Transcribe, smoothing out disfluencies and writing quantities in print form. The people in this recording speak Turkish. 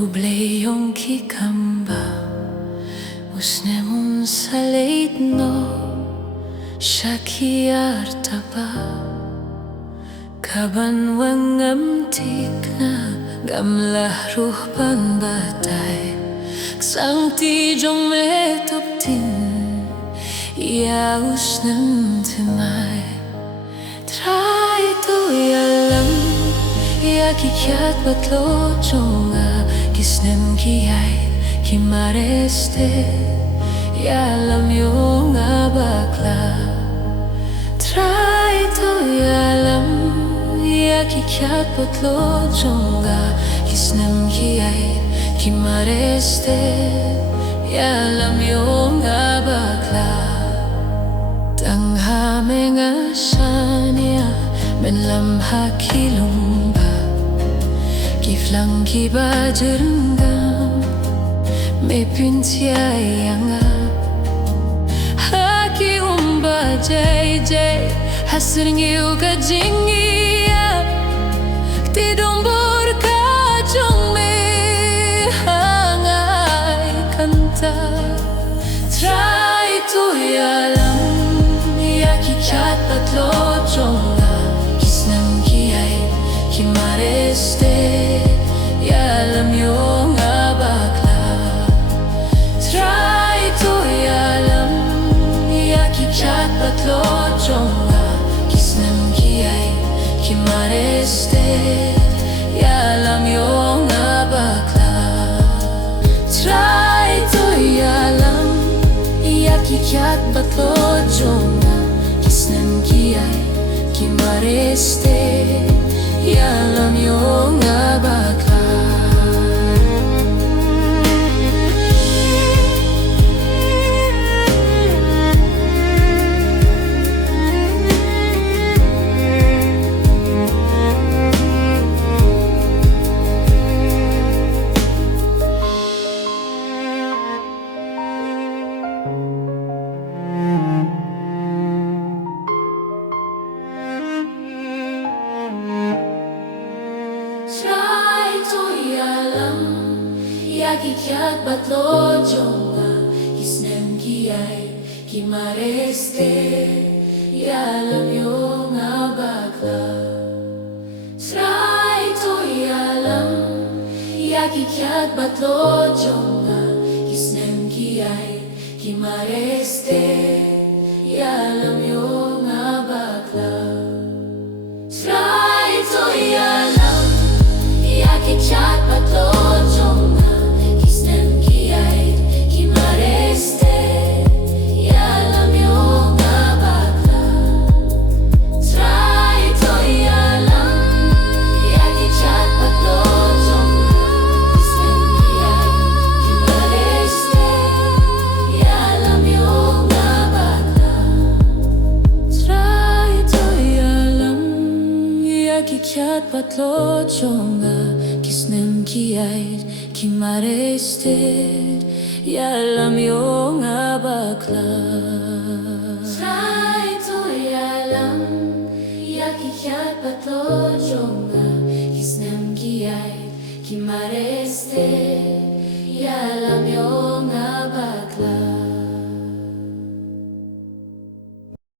Ublejong kikamba Usnemun saleitno Shakiartapa Kaban wangamtikna Gamlah ruh panbatay Ksangti jong metoptin Ya usnem timay Try to yalam Ya kikyat batlo jonga Kisnem kiyay kimareste Yalam yung abakla Try to yalam Ya kikyat batlo jonga Kisnem kiyay kimareste Yalam yung abakla Tanghame nga sanya Menlam hakilumba Kiflang kiba jerenggam Mepintia yanga Haki umba jay jay Hasring yuga jingia Tidumbur kajong me Hangay kanta Try to yalam Yaki chat patlo jonga Kisnam kiyay kimareste Yalam yung abakla Try to yalam Yaki chat patlo jonga Kisnam kiyay kimareste Yalam yung abakla Try to yalam Yaki chat patlo jonga Kisnam kiyay kimareste Yalam yung abakla Try to yalam Yaki kyat batlo jonga Kisnem kiyay kimareste Yalam yung abakla Try to yalam Yaki kyat batlo jonga Kisnem kiyay kimareste Yalam yung abakla Try to yalam Yaki chat patlo jonga Kisnem kiyay kimareste Yalam yung abakla Try to yalam Yaki chat patlo jonga Kisnem kiyay kimareste Yalam yung abakla Try to yalam Yaki chat patlo jonga Kisnem kiyay kimareste Yalam yung abakla Try to yalam Yaki kyat patlo jonga Kisnem kiyay kimareste Yalam yung